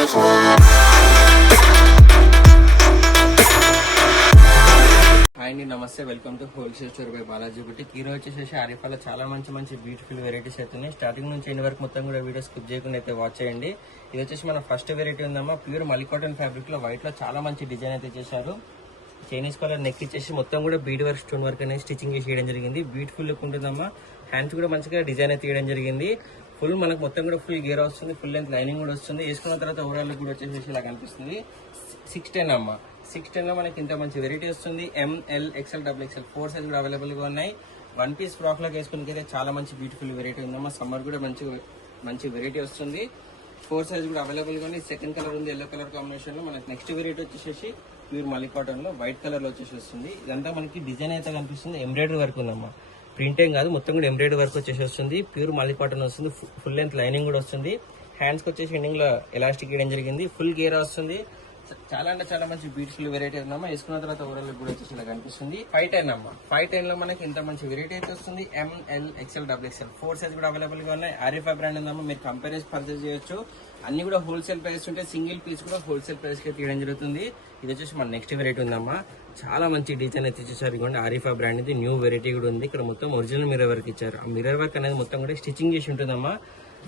అండి నమస్తే, welcome to wholesale store by Balaji boutique. ఈ రోజు వచ్చేసి ఆరిఫాలో చాలా మంచి బ్యూటిఫుల్ వెరైటీస్ అవుతున్నాయి. స్టార్టింగ్ నుంచి ఎండ్ వరకు మొత్తం కూడా వీడియో స్కిప్ చేయకుండా అయితే వాచ్ చేయండి. ఇది వచ్చేసి మన ఫస్ట్ వెరైటీ ఉందమ్మా, ప్యూర్ మల్లి కాటన్ ఫ్యాబ్రిక్ లో వైట్ లో చాలా మంచి డిజైన్ అయితే చేశారు. చైనీస్ కలర్ నెక్ ఇచ్చేసి మొత్తం కూడా బీడ్ వర్క్ స్టోన్ వర్క్ అనేది స్టిచ్చింగ్ చేసి చేయడం జరిగింది. బ్యూటిఫుల్ లుక్ ఉంటుందమ్మా. హ్యాండ్స్ కూడా మంచిగా డిజైన్ అయితే తీయడం జరిగింది. ఫుల్ మనకు మొత్తం కూడా ఫుల్ గేర్ వస్తుంది, ఫుల్ లెంత్ లైనింగ్ కూడా వస్తుంది. వేసుకున్న తర్వాత ఓవరాల్ లుక్ కూడా వచ్చేసి ఇలా కనిపిస్తుంది. 610 అమ్మా. 610 లో మనకి ఇంత మంచి వెరైటీ వస్తుంది. ML XL XXL 4 సైజ్ కూడా అవైలబుల్ గా ఉన్నాయి. వన్ పీస్ ఫ్రాక్ లాగా వేసుకుని చాలా మంచి బ్యూటిఫుల్ వెరైటీ ఉందమ్మా. సమ్మర్ కూడా మంచి వెరైటీ వస్తుంది. 4 సైజ్ కూడా అవైలబుల్ గా ఉంది. సెకండ్ కలర్ ఉంది ఎల్లో కలర్ కాంబినేషన్ లో. మనకి నెక్స్ట్ వెరైటీ వచ్చేసి ప్యూర్ మల్లి కాటన్ లో వైట్ కలర్ లో వచ్చేసి వస్తుంది. ఇదంతా మనకి డిజైన్ అయితే కనిపిస్తుంది. ఎంబ్రాయిడరీ వర్క్ ఉందమ్మా, ప్రింట్ ఏం కాదు, మొత్తం కూడా ఎంబ్రాయిడరీ వర్క్ వచ్చేసి వస్తుంది. ప్యూర్ మల్లి కాటన్ వస్తుంది. ఫుల్ లెంత్ లైనింగ్ కూడా వస్తుంది. హ్యాండ్స్ కి వచ్చేసి ఎండింగ్ లో ఎలాస్టిక్ వేయడం జరిగింది. ఫుల్ గేర్ వస్తుంది. చాలా అంటే చాలా మంచి బ్యూటిఫుల్ వెరైటీ ఉందమ్మా. వేసుకున్న తర్వాత ఓవరాల్ కూడా వచ్చేసి ఇలా కనిపిస్తుంది. 510 అమ్మా. 510 లో మనకి ఇంత మంచి వెరైటీ అయితే వస్తుంది. ML XL XXL 4 సైజ్ కూడా అవైలబుల్ గా ఉన్నాయి. ఆరిఫా బ్రాండ్ ఉందమ్మా, మీరు కంపేర్ చేసి పర్చేస్ చేయొచ్చు. అన్ని కూడా హోల్సేల్ ప్రైస్ ఉంటే సింగిల్ పీస్ కూడా హోల్సేల్ ప్రైస్ కి తీయడం జరుగుతుంది. ఇది వచ్చేసి మన నెక్స్ట్ వెరైటీ ఉందమ్మా. చాలా మంచి డిజైన్ అయితే ఇచ్చేసారు. ఇవ్వండి, ఆరిఫా బ్రాండ్ ఇది న్యూ వెరైటీ కూడా ఉంది. ఇక్కడ మొత్తం ఒరిజినల్ మిర్రర్ వర్క్ ఇచ్చారు. ఆ మిర్రర్ వర్క్ అనేది మొత్తం కూడా స్టిచ్చింగ్ చేసి ఉంటుందమ్మా.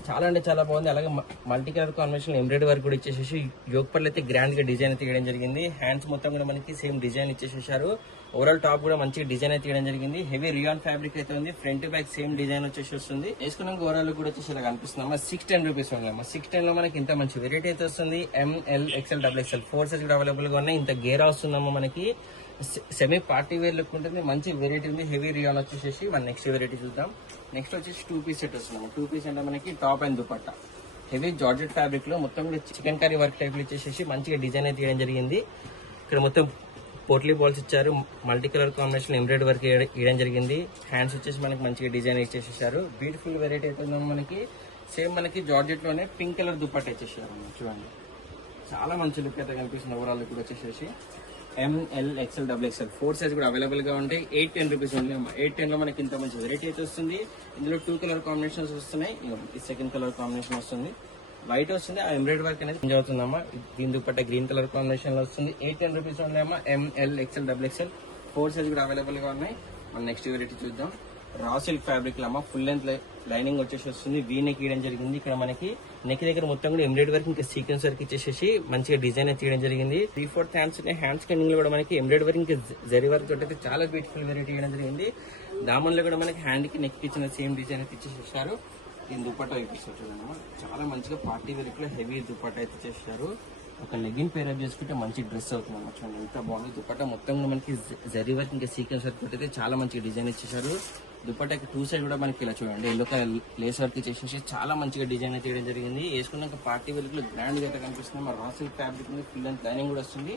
చాలా అంటే చాలా బాగుంది. అలాగే multi colour combination embroidery work కూడా ఇచ్చేసేసి యోగ్ పర్లు అయితే గ్రాండ్ గా డిజైన్ అయితే తీయడం జరిగింది. హ్యాండ్స్ మొత్తం కూడా మనకి సేమ్ డిజైన్ ఇచ్చేసేసారు. ఓవరాల్ టాప్ కూడా మంచి డిజైన్ అయితే తీయడం జరిగింది. హెవీ రియాన్ ఫ్యాబ్రిక్ అయితే ఉంది. ఫ్రంట్ బ్యాక్ సేమ్ డిజైన్ వచ్చేసి వస్తుంది. వేసుకున్నాక ఓవరాల్ కూడా వచ్చేసి ఇలా కనిపిస్తుందమ్మా. 610 రూపీస్ ఉందమ్మా. 610 లో మనకి ఇంత మంచి వెరైటీ అయితే వస్తుంది. ML XL XXL 4 సైజ్ కూడా అవైలబుల్ గా ఉన్నాయి. ఇంత గేరా వస్తుందమ్మా. మనకి సెమీ పార్టీ వేర్ లుక్ ఉంటుంది. మంచి వెరైటీ ఉంది. హెవీ రియాన్ వచ్చేసి మన నెక్స్ట్ వెరైటీ చూద్దాం. నెక్స్ట్ వచ్చేసి 2 పీస్ సెట్ వస్తుంది. 2 పీస్ అంటే మనకి top and dupatta heavy georgette fabric లో మొత్తం కూడా చికెన్ కర్రీ వర్క్ టైప్ లో ఇచ్చేసి మంచిగా డిజైన్ అయితే తీయడం జరిగింది. ఇక్కడ మొత్తం పోట్లీ బాల్స్ ఇచ్చారు. Multi colour combination embroidery work వేయడం జరిగింది. హ్యాండ్స్ వచ్చేసి మనకి మంచిగా డిజైన్ ఇచ్చేసేసారు. బ్యూటిఫుల్ వెరైటీ అయితే ఉందో మనకి. సేమ్ మనకి జార్జెట్ లోనే పింక్ కలర్ దుపట్టా ఇచ్చేసారు. చూడండి, చాలా మంచి లుక్ అయితే కనిపిస్తుంది. ఓవరాల్ లుక్ కూడా వచ్చేసి ML XL XXL 4 సైజ్ కూడా అవైలబుల్ గా ఉంటాయి. 810 రూపీస్ ఉంది. 810 లో మనకి ఇంత మంచి వెరైటీ అయితే వస్తుంది. ఇందులో 2 కలర్ కాంబినేషన్స్ వస్తున్నాయి. ఈ సెకండ్ కలర్ కాంబినేషన్ వస్తుంది, వైట్ వస్తుంది. ఆ ఎంబ్రాయిడరీ వర్క్ అనేది చేంజ్ అవుతుందమ్మా. దీని దుపట్టా గ్రీన్ కలర్ కాంబినేషన్ లో వస్తుంది. 810 రూపీస్ ఉన్నాయమ్మా. ML XL XXL 4 సైజ్ కూడా అవైలబుల్ గా ఉన్నాయి. మనం నెక్స్ట్ వెరైటీ చూద్దాం. రా సిల్క్ ఫ్యాబ్రిక్ లో అమ్మా, ఫుల్ లెంత్ లైనింగ్ వచ్చేసి వస్తుంది. వీ నెక్ ఇవ్వడం జరిగింది. ఇక్కడ మనకి నెక్ దగ్గర మొత్తం కూడా ఎంబ్రాయిడరీ వర్క్ ఇంకా సీక్వెన్స్ వర్క్ ఇచ్చేసి మంచిగా డిజైన్ అయితే తీయడం జరిగింది. 3/4 హ్యాండ్స్ హ్యాండ్స్ కింద కూడా మనకి ఎంబ్రాయిడరీ వర్క్ ఇంకా జరీ వర్క్ తోటి చాలా బ్యూటిఫుల్ వెరైటీ ఇవ్వడం జరిగింది. దామన్లో కూడా మనకి హ్యాండ్ కి నెక్ ఇచ్చిన సేమ్ డిజైన్ అయితే ఇచ్చేసేసారు. దీని దుపట్టా ఇప్పిస్తారు చూడమ్మా. చాలా మంచిగా పార్టీ వేర్ లో హెవీ దుపట్టా అయితే చేశారు. ఒక లెగిన్ పేరప్ చేసుకుంటే మంచి డ్రెస్ అవుతుంది అన్నమాట. చూడండి ఎంత బాగుంది. దుపట్టా మొత్తం మనకి జరీ వర్క్ ఇంకా సీక్వెన్స్ వర్క్ అయితే చాలా మంచిగా డిజైన్ ఇచ్చేసారు. దుపట్టాకి 2 సైడ్ కూడా మనకి ఇలా చూడండి ఎల్లో కలర్ లేస్ వర్క్ ఇచ్చేసి చాలా మంచిగా డిజైన్ అయితే చేయడం జరిగింది. వేసుకున్నాక పార్టీ వేర్ లో గ్రాండ్ గా అయితే కనిపిస్తుంది. మన రా సిల్క్ ఫ్యాబ్రిక్ మీద ఫుల్ అండ్ లైనింగ్ కూడా వస్తుంది.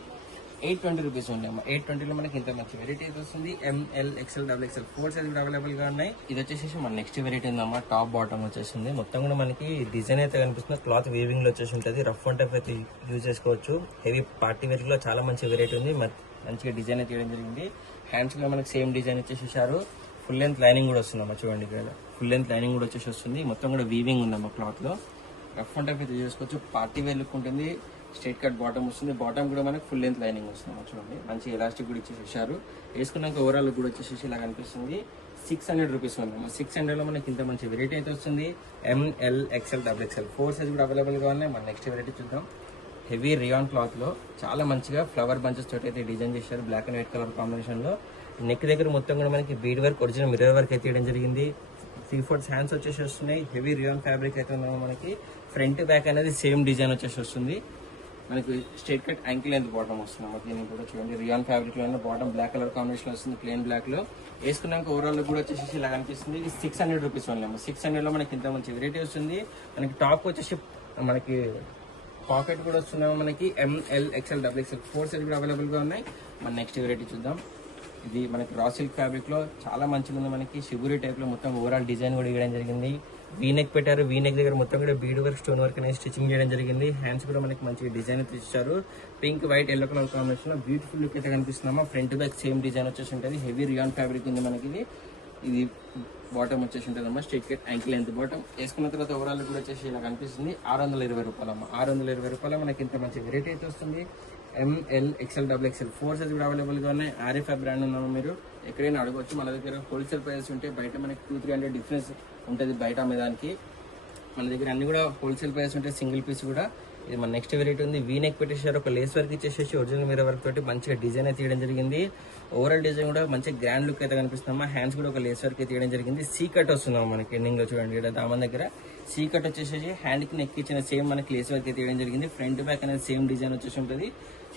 820 రూపీస్ ఉంది అమ్మా. 820 లో మనకి ఇంత మంచి వెరైటీ అయితే వస్తుంది. ML XL XXL 4 సైజ్ కూడా అవైలబుల్ గా ఉన్నాయి. ఇది వచ్చేసి మన నెక్స్ట్ వెరైటీ ఉందమ్మా. టాప్ బాటమ్ వచ్చేసింది. మొత్తం కూడా మనకి డిజైన్ అయితే కనిపిస్తుంది. క్లాత్ వీవింగ్ లో వచ్చేసి ఉంటుంది. రఫ్ అండ్ టఫ్ అయితే యూజ్ చేసుకోవచ్చు. హెవీ పార్టీ వేర్ లో చాలా మంచి వెరైటీ ఉంది. మంచిగా డిజైన్ అయితే చేయడం జరిగింది. హ్యాండ్స్ లో మనకి సేమ్ డిజైన్ ఇచ్చేసేసారు. ఫుల్ లెంత్ లైనింగ్ కూడా వస్తుందమ్మా. చూడండి, ఇక్కడ ఫుల్ లెంత్ లైనింగ్ కూడా వచ్చేసి వస్తుంది. మొత్తం కూడా వీవింగ్ ఉందమ్మా క్లాత్ లో. రఫ్ అండ్ టఫ్ అయితే చేసుకోవచ్చు. పార్టీ వేర్ లుక్ ఉంటుంది. స్ట్రైట్ కట్ బాటమ్ వస్తుంది. బాటమ్ కూడా మనకి ఫుల్ లెంత్ లైనింగ్ వస్తుంది. చూడండి, మంచి ఎలాస్టిక్ కూడా ఇచ్చేసారు. వేసుకున్నాక ఓవరాల్ కూడా వచ్చేసి ఇలా కనిపిస్తుంది. 600 రూపీస్ ఉందమ్మా. 600 లో మనకి ఇంత మంచి వెరైటీ అయితే వస్తుంది. ML XL XXL 4 సైజ్ కూడా అవైలబుల్ గా ఉన్నాయి. మన నెక్స్ట్ వెరైటీ చూద్దాం. హెవీ రియాన్ క్లాత్ లో చాలా మంచిగా ఫ్లవర్ బంచెస్ తోటి అయితే డిజైన్ చేశారు. Black and white colour combination లో. నెక్ దగ్గర మొత్తం కూడా మనకి bead work original mirror work అయితే వేయడం జరిగింది. 3/4 హ్యాండ్స్ వచ్చేసి వస్తున్నాయి. హెవీ రియాన్ ఫ్యాబ్రిక్ అయితే ఉన్నాము. మనకి ఫ్రంట్ బ్యాక్ అనేది సేమ్ డిజైన్ వచ్చేసి వస్తుంది. మనకి straight cut ankle length bottom వస్తుంది. దీన్ని కూడా చూడండి, రియాన్ ఫ్యాబ్రిక్ లో బాటమ్ బ్లాక్ కలర్ కాంబినేషన్ వస్తుంది. ప్లెయిన్ బ్లాక్ లో వేసుకున్నాక ఓవరాల్ కూడా వచ్చేసి ఇలా కనిపిస్తుంది. ఇది 600 రూపీస్ ఉన్నాము. 600 లో మనకి ఇంత మంచి వెరైటీ వస్తుంది. మనకి టాప్ వచ్చేసి మనకి పాకెట్ కూడా వస్తున్నాము. మనకి ML XL XXL 4 సైజ్ కూడా అవైలబుల్ గా ఉన్నాయి. మన నెక్స్ట్ వెరైటీ చూద్దాం. ఇది మనకి రా సిల్క్ ఫ్యాబ్రిక్ లో చాలా మంచిగా ఉంది. మనకి షిబురి టైప్ లో మొత్తం ఓవరాల్ డిజైన్ కూడా ఇవ్వడం జరిగింది. వీనెక్ పెట్టారు. వీనెక్ దగ్గర మొత్తం కూడా బీడ్ వర్క్ స్టోన్ వర్క్ అనేది స్టిచ్చింగ్ చేయడం జరిగింది. హ్యాండ్స్ కూడా మనకి మంచి డిజైన్ ఇచ్చారు. Pink white yellow colour combination లో బ్యూటిఫుల్ లుక్ అయితే కనిపిస్తున్నామా. ఫ్రంట్ బ్యాక్ సేమ్ డిజైన్ వచ్చేసి ఉంటుంది. హెవీ రియాన్ ఫ్యాబ్రిక్ ఉంది మనకి. ఇది బాటమ్ వచ్చేసి ఉంటుంది అమ్మా, straight cut ankle length bottom. వేసుకున్న తర్వాత ఓవరాల్ కూడా వచ్చేసి ఇలా కనిపిస్తుంది. 620 రూపాయలు అమ్మ. 620 రూపాయలు మనకి ఇంత మంచి వెరైటీ అయితే వస్తుంది. ML XL XXL 4 సైజ్ కూడా అవైలబుల్గా ఉన్నాయి. RFI బ్రాండ్ ఉన్నాము, మీరు ఎక్కడైనా అడగవచ్చు. మన దగ్గర హోల్సేల్ ప్రైస్ ఉంటే బయట మనకి 200-300 డిఫరెన్స్ ఉంటుంది బయట అమ్మేదానికి. మన దగ్గర అన్ని కూడా హోల్సేల్ ప్రైస్ ఉంటాయి, సింగిల్ పీస్ కూడా. ఇది మన నెక్స్ట్ వెరైటీ ఉంది. వీ నెక్ పెట్టేసారు, ఒక లేస్ వర్క్ ఇచ్చేసేసి ఒరిజినల్ మిర్రర్ వర్క్ తోటి మంచిగా డిజైన్ అయితే తీయడం జరిగింది. ఓవరాల్ డిజైన్ కూడా మంచి గ్రాండ్ లుక్ అయితే కనిపిస్తుందమ్మా. హ్యాండ్స్ కూడా ఒక లేస్ వర్క్ అయితే తీయడం జరిగింది. సీ కట్ వస్తుందమ్మా మనకి ఎండింగ్ లో చూడండి, ఇక్కడ దామన్ దగ్గర సీ కట్ వచ్చేసి హ్యాండ్ కి నెక్ ఇచ్చిన సేమ్ మనకి లేస్ వర్క్ అయితే తీయడం జరిగింది. ఫ్రంట్ బ్యాక్ అనేది సేమ్ డిజైన్ వచ్చేసి ఉంటుంది.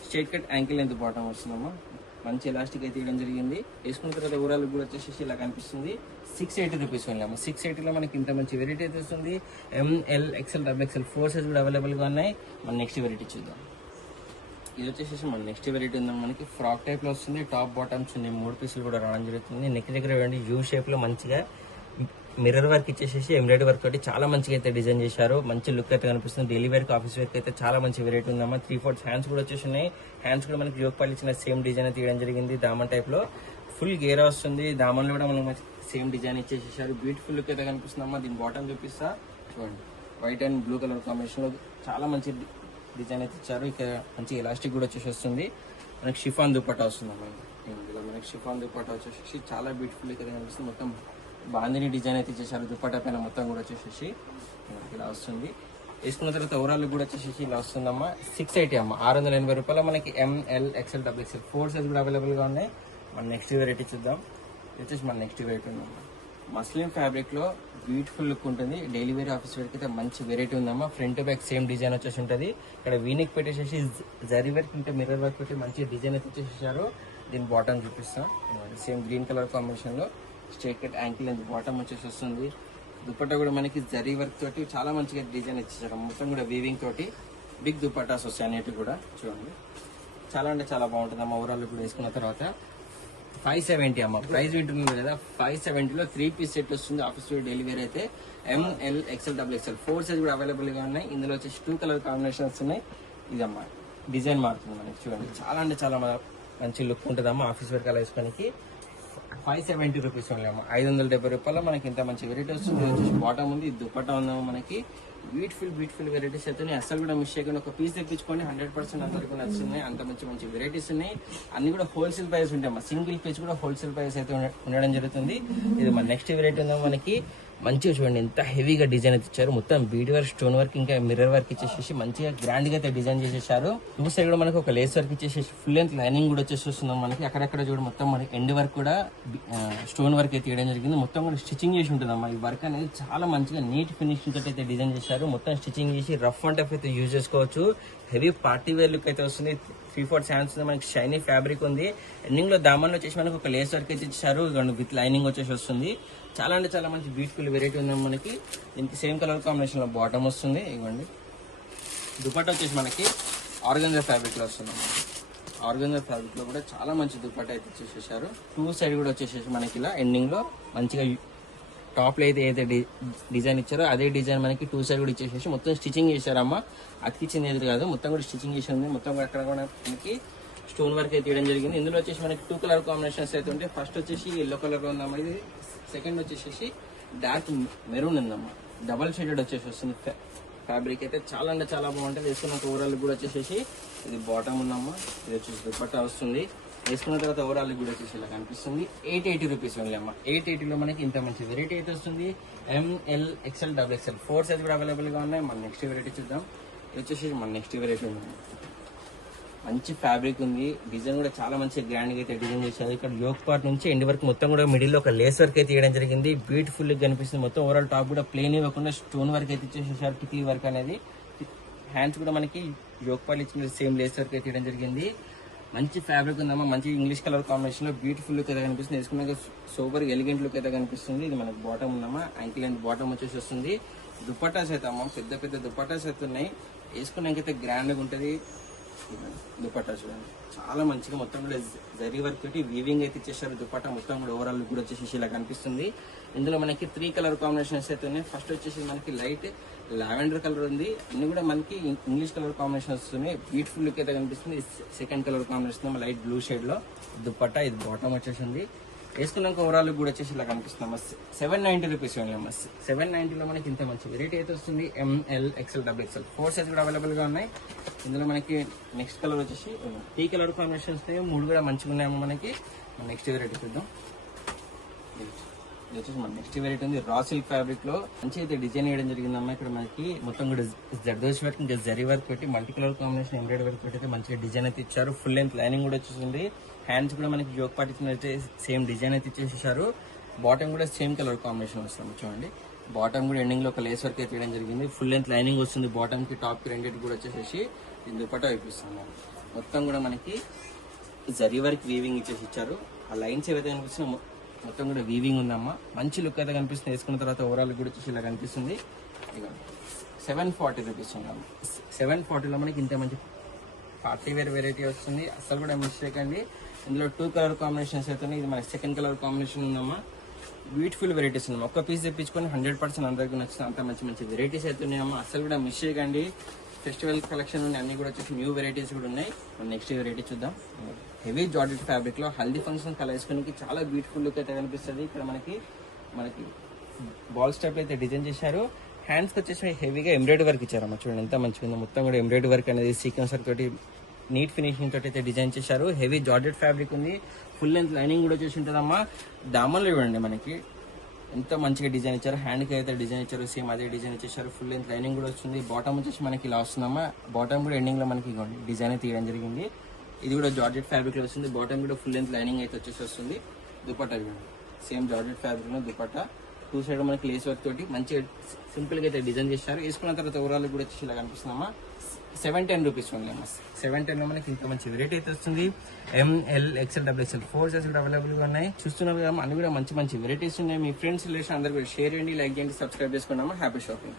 Straight cut ankle length bottom వస్తుందమ్మా. మంచి ఎలాస్టిక్ అయితే తీయడం జరిగింది. వేసుకున్న తర్వాత ఓవరాల్ కూడా వచ్చేసి ఇలా కనిపిస్తుంది. 680 రూపీస్ ఓన్లీ అమ్మ. 680లో మనకి ఇంత మంచి వెరైటీ అయితే వస్తుంది. ML XL XXL 4 సైజ్ కూడా అవైలబుల్గా ఉన్నాయి. మన నెక్స్ట్ వెరైటీ చూద్దాం. ఇది వచ్చేసి మన నెక్స్ట్ వెరైటీ ఉందాం. మనకి ఫ్రాక్ టైప్ లో వస్తుంది. టాప్ బాటమ్స్ ఉన్నాయి, 3 పీసులు కూడా రావడం జరుగుతుంది. నెక్ దగ్గర యూ షేప్ లో మంచిగా మిర్రర్ వర్క్ ఇచ్చేసి ఎంబ్రాయిడరీ వర్క్ తోటి చాలా మంచిగా అయితే డిజైన్ చేశారు. మంచి లుక్ అయితే కనిపిస్తుంది. డైలీ వేర్ ఆఫీస్ వేర్ అయితే చాలా మంచి వెరైటీ ఉందమ్మా. 3/4 హ్యాండ్స్ కూడా వచ్చేసి ఉన్నాయి. హ్యాండ్స్ కూడా మనకి యోగ్ పాలు ఇచ్చిన సేమ్ డిజైన్ అయితే తీయడం జరిగింది. దామన్ టైప్ లో ఫుల్ గేరా వస్తుంది. దామన్ లో కూడా మనకి సేమ్ డిజైన్ ఇచ్చేసేసారు. బ్యూటిఫుల్ లుక్ అయితే కనిపిస్తుందమ్మా. దీని బాటమ్ చూపిస్తా చూడండి. White and blue colour combination లో చాలా మంచి డిజైన్ అయితే ఇచ్చారు. ఇక మంచి ఎలాస్టిక్ కూడా వచ్చేసి వస్తుంది. మనకి షిఫాన్ దుపట్టా వస్తుందమ్మా. ఇందులో మనకి షిఫాన్ దుపట్టా వచ్చేసి చాలా బ్యూటిఫుల్ అయితే కనిపిస్తుంది. మొత్తం బాందిని డిజైన్ అయితే ఇచ్చేసారు. దుపట్టా పైన మొత్తం కూడా వచ్చేసి ఇలా వస్తుంది. వేసుకున్న తర్వాత ఓవరాల్ కూడా వచ్చేసి ఇలా వస్తుందమ్మా. 680 అమ్మ. 680 రూపాయలు మనకి ML XL XXL 4 సైజ్ కూడా అవైలబుల్ గా ఉన్నాయి. మన నెక్స్ట్ వెరైటీ చూద్దాం. వచ్చేసి మన నెక్స్ట్ వెరైటీ ఉందమ్మా. మస్లిన్ ఫ్యాబ్రిక్ లో బ్యూటిఫుల్ లుక్ ఉంటుంది. డైలీ వేర్ ఆఫీస్ వేర్ అయితే మంచి వెరైటీ ఉందమ్మా. ఫ్రంట్ బ్యాక్ సేమ్ డిజైన్ వచ్చేసి ఉంటుంది. ఇక్కడ వీనిక్ పెట్టేసి జరీ వర్క్ ఇంకా మిర్రర్ వర్క్ పెట్టి మంచి డిజైన్ అయితే వచ్చేసారు. దీని బాటమ్ చూపిస్తాం. సేమ్ గ్రీన్ కలర్ కాంబినేషన్ లో straight cut ankle length bottom వచ్చేసి వస్తుంది. దుపట్టా కూడా మనకి జరీ వర్క్ తోటి చాలా మంచిగా డిజైన్ ఇచ్చేసారు. మొత్తం కూడా వీవింగ్ తోటి బిగ్ దుపట్టాస్ వస్తాయి అన్నిటి కూడా చూడండి. చాలా అంటే చాలా బాగుంటుంది అమ్మ. ఓవరాల్ కూడా వేసుకున్న తర్వాత 570 అమ్మ. ప్రైస్ వింటున్నారు కదా, 570లో 3 పీస్ సెట్ వస్తుంది. ఆఫీస్ వేర్ డైలీ వేర్ అయితే ML XL XXL 4 సైజ్ కూడా అవైలబుల్ గా ఉన్నాయి. ఇందులో వచ్చేసి 2 కలర్ కాంబినేషన్స్ ఉన్నాయి. ఇదమ్మా డిజైన్ మారుతుంది మనకి చూడండి. చాలా అంటే చాలా మంచి లుక్ ఉంటుంది అమ్మ. ఆఫీస్ వేర్ కలర్ వేసుకోనికి 570 రూపీస్ ఓన్లీ అమ్మ. 570 రూపాయలు మనకి ఇంత మంచి వెరైటీ వస్తుంది. వచ్చేసి బాటమ్ ఉంది, దుపట్టా ఉందాము మనకి. బ్యూటిఫుల్ వెరైటీస్ అయితే అసలు కూడా మిస్ చేయకుండా ఒక పీస్ తెప్పించుకోండి. 100% అందరికీ నచ్చుతున్నాయి. అంత మంచి వెరైటీస్ ఉన్నాయి. అన్ని కూడా హోల్సేల్ ప్రైస్ ఉంటాయి అమ్మా. సింగిల్ పీస్ కూడా హోల్సేల్ ప్రైస్ అయితే ఉండడం జరుగుతుంది. ఇది మన నెక్స్ట్ వెరైటీ ఉందాం మనకి. మంచిగా చూడండి ఎంత హెవీగా డిజైన్ అయితే ఇచ్చారు. మొత్తం బీడ్ వర్క్, స్టోన్ వర్క్ ఇంకా మిర్రర్ వర్క్ ఇచ్చేసి మంచిగా గ్రాండ్ గా అయితే డిజైన్ చేసేసారు. టూ సైడ్ కూడా మనకి ఒక లేస్ వర్క్ ఇచ్చేసి ఫుల్ లెంత్ లైనింగ్ కూడా వచ్చేసి వస్తుంది మనకి. అక్కడక్కడ చూడ మొత్తం మనకి ఎండ్ వర్క్ కూడా స్టోన్ వర్క్ అయితే తీయడం జరిగింది. మొత్తం కూడా స్టిచ్చింగ్ చేసి ఉంటుంది అమ్మా. ఈ వర్క్ అనేది చాలా మంచిగా నీట్ ఫినిషింగ్ తోటి అయితే డిజైన్ చేశారు. మొత్తం స్టిచ్చింగ్ చేసి రఫ్ అండ్ టఫ్ అయితే యూజ్ చేసుకోవచ్చు. హెవీ పార్టీ వేర్ లుక్ అయితే వస్తుంది. 3/4 హ్యాండ్స్ మనకి షైనీ ఫ్యాబ్రిక్ ఉంది. ఎండింగ్ లో దామన్ వచ్చేసి మనకి ఒక లేస్ వర్క్ అయితే ఇచ్చారు. విత్ లైనింగ్ వచ్చేసి వస్తుంది. చాలా అంటే చాలా మంచి బ్యూటిఫుల్ వెరైటీ ఉంది మనకి. దీనికి సేమ్ కలర్ కాంబినేషన్ లో బాటమ్ వస్తుంది. ఇవ్వండి దుపట్టా వచ్చేసి మనకి ఆర్గంజా ఫ్యాబ్రిక్ లో వస్తుంది. ఆర్గంజా ఫ్యాబ్రిక్ లో కూడా చాలా మంచి దుపట్టా అయితే ఇచ్చేసేసారు. 2 సైడ్ కూడా వచ్చేసేసి మనకి ఇలా ఎండింగ్ లో మంచిగా టాప్ లో అయితే ఏదైతే డిజైన్ ఇచ్చారో అదే డిజైన్ మనకి 2 సైడ్ కూడా ఇచ్చేసేసి మొత్తం స్టిచ్చింగ్ చేశారమ్మా. అతికిచ్చింది ఏది కాదు, మొత్తం కూడా స్టిచ్చింగ్ చేసి ఉంది. మొత్తం కూడా అక్కడ కూడా మనకి స్టోన్ వర్క్ అయితే తీయడం జరిగింది. ఇందులో వచ్చేసి మనకి 2 కలర్ కాంబినేషన్స్ అయితే ఉంటాయి. ఫస్ట్ వచ్చేసి ఎల్లో కలర్ లో ఉందమ్మా. ఇది సెకండ్ వచ్చేసి డార్క్ మెరూన్ ఉందమ్మా. డబల్ షేడెడ్ వచ్చేసి వస్తుంది. ఫ్యాబ్రిక్ అయితే చాలా అంటే చాలా బాగుంటుంది. వేసుకున్న ఓవరాల్ కూడా వచ్చేసి ఇది బాటమ్ ఉందమ్మా. ఇది వచ్చేసి దుపట్టా వస్తుంది. వేసుకున్న తర్వాత ఓవరాల్ కూడా వచ్చేసి ఇలా కనిపిస్తుంది. 880 రూపీస్ ఓన్లీ అమ్మ. 880లో మనకి ఇంత మంచి వెరైటీ అయితే వస్తుంది. ML XL XXL 4 సైజ్ కూడా అవైలబుల్ గా ఉన్నాయి. మన నెక్స్ట్ వెరైటీ చూద్దాం. ఇది వచ్చేసి మన నెక్స్ట్ వెరైటీ ఉంది. మంచి ఫ్యాబ్రిక్ ఉంది. డిజైన్ కూడా చాలా మంచి గ్రాండ్ గా అయితే డిజైన్ చేశారు. ఇక్కడ యోక్ పార్ట్ నుంచి ఎండ్ వరకు మొత్తం కూడా మిడిల్ లో ఒక లేస్ వర్క్ అయితే తీయడం జరిగింది. బ్యూటిఫుల్ గా కనిపిస్తుంది. మొత్తం ఓవరాల్ టాప్ కూడా ప్లేన్ ఇవ్వకుండా స్టోన్ వర్క్ అయితే ఇచ్చేసేసారు. టిక్లీ వర్క్ అనేది. హ్యాండ్స్ కూడా మనకి యోక్ పార్ట్ ఇచ్చిన సేమ్ లేస్ వర్క్ అయితే తీయడం జరిగింది. మంచి ఫ్యాబ్రిక్ ఉందమ్మా. మంచి ఇంగ్లీష్ కలర్ కాంబినేషన్ లో బ్యూటిఫుల్ లుక్ అయితే కనిపిస్తుంది. వేసుకున్నాక సూపర్ ఎలిగెంట్ లుక్ అయితే కనిపిస్తుంది. ఇది మనకి బాటమ్ ఉందమ్మా. యాంకిల్ లెంత్ బాటమ్ వచ్చేసి వస్తుంది. దుపట్టాస్ అయితే అమ్మా పెద్ద దుపట్టాస్ అయితే ఉన్నాయి. వేసుకున్నాకైతే గ్రాండ్ గా ఉంటది. దుపట్టా చూడండి చాలా మంచిగా మొత్తం కూడా జరీ వర్క్ తోటి వీవింగ్ అయితే ఇచ్చేసారు. దుపట్టా మొత్తం కూడా ఓవరాల్ లుక్ కూడా వచ్చేసి ఇలా కనిపిస్తుంది. ఇందులో మనకి 3 కలర్ కాంబినేషన్స్ అయితే ఉన్నాయి. ఫస్ట్ వచ్చేసి మనకి లైట్ లావెండర్ కలర్ ఉంది. అన్ని కూడా మనకి ఇంగ్లీష్ కలర్ కాంబినేషన్ వస్తున్నాయి. బ్యూటిఫుల్ లుక్ అయితే కనిపిస్తుంది. Second colour combination light blue shade లో దుపట్టా. ఇది బాటమ్ వచ్చేసింది. వేసుకున్నాక ఓవరాల్ కూడా వచ్చేసి ఇలా కనిపిస్తున్నాం. 790 రూపీస్ ఓన్లీ అమ్మ. 790లో మనకి ఇంత మంచి వెరైటీ అయితే వస్తుంది. ML XL XXL 4 సైజ్ కూడా అవైలబుల్ గా ఉన్నాయి. ఇందులో మనకి నెక్స్ట్ కలర్ వచ్చేసి టీ కలర్ కాంబినేషన్స్ 3 కూడా మంచిగా ఉన్నాయమ్మా. మనకి నెక్స్ట్ వెరైటీ చూద్దాం. ఇది వచ్చేసి మన నెక్స్ట్ వెరైటీ ఉంది. రా సిల్క్ ఫ్యాబ్రిక్ లో మంచి అయితే డిజైన్ వేయడం జరిగిందమ్మా. ఇక్కడ మనకి మొత్తం కూడా జర్దోషి వర్క్ ఇంకా జరీ వర్క్ పెట్టి multi colour combination embroidery work పెట్టి అయితే మంచిగా డిజైన్ అయితే ఇచ్చారు. ఫుల్ లెంత్ లైనింగ్ కూడా వచ్చేసింది. హ్యాండ్స్ కూడా మనకి జోక్ పాటించినట్టు సేమ్ డిజైన్ అయితే ఇచ్చేసారు. బాటమ్ కూడా సేమ్ కలర్ కాంబినేషన్ వస్తుంది చూడండి. బాటమ్ కూడా ఎండింగ్ లో ఒక లేస్ వర్క్ అయితే వేయడం జరిగింది. ఫుల్ లెంత్ లైనింగ్ వస్తుంది. బాటమ్ కి టాప్ కి రెండింటి కూడా వచ్చేసేసి దుపట్టా అయిపిస్తుంది. మొత్తం కూడా మనకి జరీ వర్క్ వీవింగ్ ఇచ్చేసి ఇచ్చారు. ఆ లైన్స్ ఏవైతే కనిపిస్తున్నాయో మొత్తం కూడా వీవింగ్ ఉందమ్మా. మంచి లుక్ అయితే కనిపిస్తుంది. వేసుకున్న తర్వాత ఓవరాల్ కూడా వచ్చేసి ఇలా కనిపిస్తుంది. ఇక 740 రూపీస్ ఉన్నాము. 740లో మనకి ఇంత మంచి పార్టీ వేర్ వెరైటీ వస్తుంది. అసలు కూడా మిస్ చేయకండి. ఇందులో 2 కలర్ కాంబినేషన్స్ అయితే ఇది మనకి సెకండ్ కలర్ కాంబినేషన్ ఉందమ్మా. బ్యూటిఫుల్ వెరైటీస్ ఉన్నాం. ఒక్క పీస్ తెప్పించుకొని 100% అందరికి నచ్చిన అంత మంచి మంచి వెరైటీస్ అయితే ఉన్నాయమ్మా. అసలు కూడా మిస్ చేయకండి. ఫెస్టివల్ కలెక్షన్ ఉన్నాయి. అన్ని కూడా వచ్చేసి న్యూ వెరైటీస్ కూడా ఉన్నాయి. నెక్స్ట్ వెరైటీ చూద్దాం. హెవీ జార్జెట్ ఫ్యాబ్రిక్ లో హల్దీ ఫంక్షన్ కలర్ వేసుకోవడానికి చాలా బ్యూటిఫుల్ లుక్ అయితే కనిపిస్తుంది. ఇక్కడ మనకి బాల్ స్టైప్ అయితే డిజైన్ చేశారు. హ్యాండ్స్ వచ్చేసి హెవీగా ఎంబ్రాయిడరీ వర్క్ ఇచ్చారమ్మా. చూడండి ఎంత మంచిగా ఉందో. మొత్తం కూడా ఎంబ్రాయిడరీ వర్క్ అనేది సీక్వెన్స్ వర్క్ తోటి నీట్ ఫినిషింగ్ తోటి అయితే డిజైన్ చేశారు. హెవీ జార్జెట్ ఫ్యాబ్రిక్ ఉంది. ఫుల్ లెంత్ లైనింగ్ కూడా వచ్చేసి ఉంటుందమ్మా. దామన్లు చూడండి మనకి ఎంత మంచిగా డిజైన్ ఇచ్చారు. హ్యాండ్ కి అయితే డిజైన్ ఇచ్చారు. సేమ్ అదే డిజైన్ ఇచ్చేసారు. ఫుల్ లెంత్ లైనింగ్ కూడా వస్తుంది. బాటమ్ వచ్చేసి మనకి ఇలా వస్తుందమ్మా. బాటమ్ కూడా ఎండింగ్ లో మనకి డిజైన్ అయితే తీయడం జరిగింది. ఇది కూడా జార్జెట్ ఫ్యాబ్రిక్ లో వస్తుంది. బాటమ్ కూడా ఫుల్ లెంత్ లైనింగ్ అయితే వచ్చేసి వస్తుంది. దుపట్టా చూడండి సేమ్ జార్జెట్ ఫ్యాబ్రిక్ లో దుపట్టా 2 సైడ్ మనకి లేస్ వర్క్ తోటి మంచిగా సింపుల్ గా అయితే డిజైన్ చేశారు. వేసుకున్న తర్వాత ఓవరాల్ కూడా వచ్చేసి ఇలా కనిపిస్తుందమ్మా. 710 రూపీస్ ఓన్లీ అమ్మా. 710 లో మనకి ఇంత మంచి వెరైటీ అయితే వస్తుంది. ML XL XXL 4 సైజ్ కూడా అవైలబుల్ గా ఉన్నాయి. చూస్తున్నారు కదా అన్ని కూడా మంచి మంచి వెరైటీస్ ఉన్నాయి. మీ ఫ్రెండ్స్ రిలేషన్ అందరూ కూడా షేర్ చేయండి, లైక్ చేయండి, సబ్స్క్రైబ్ చేసుకోండి. Happy shopping.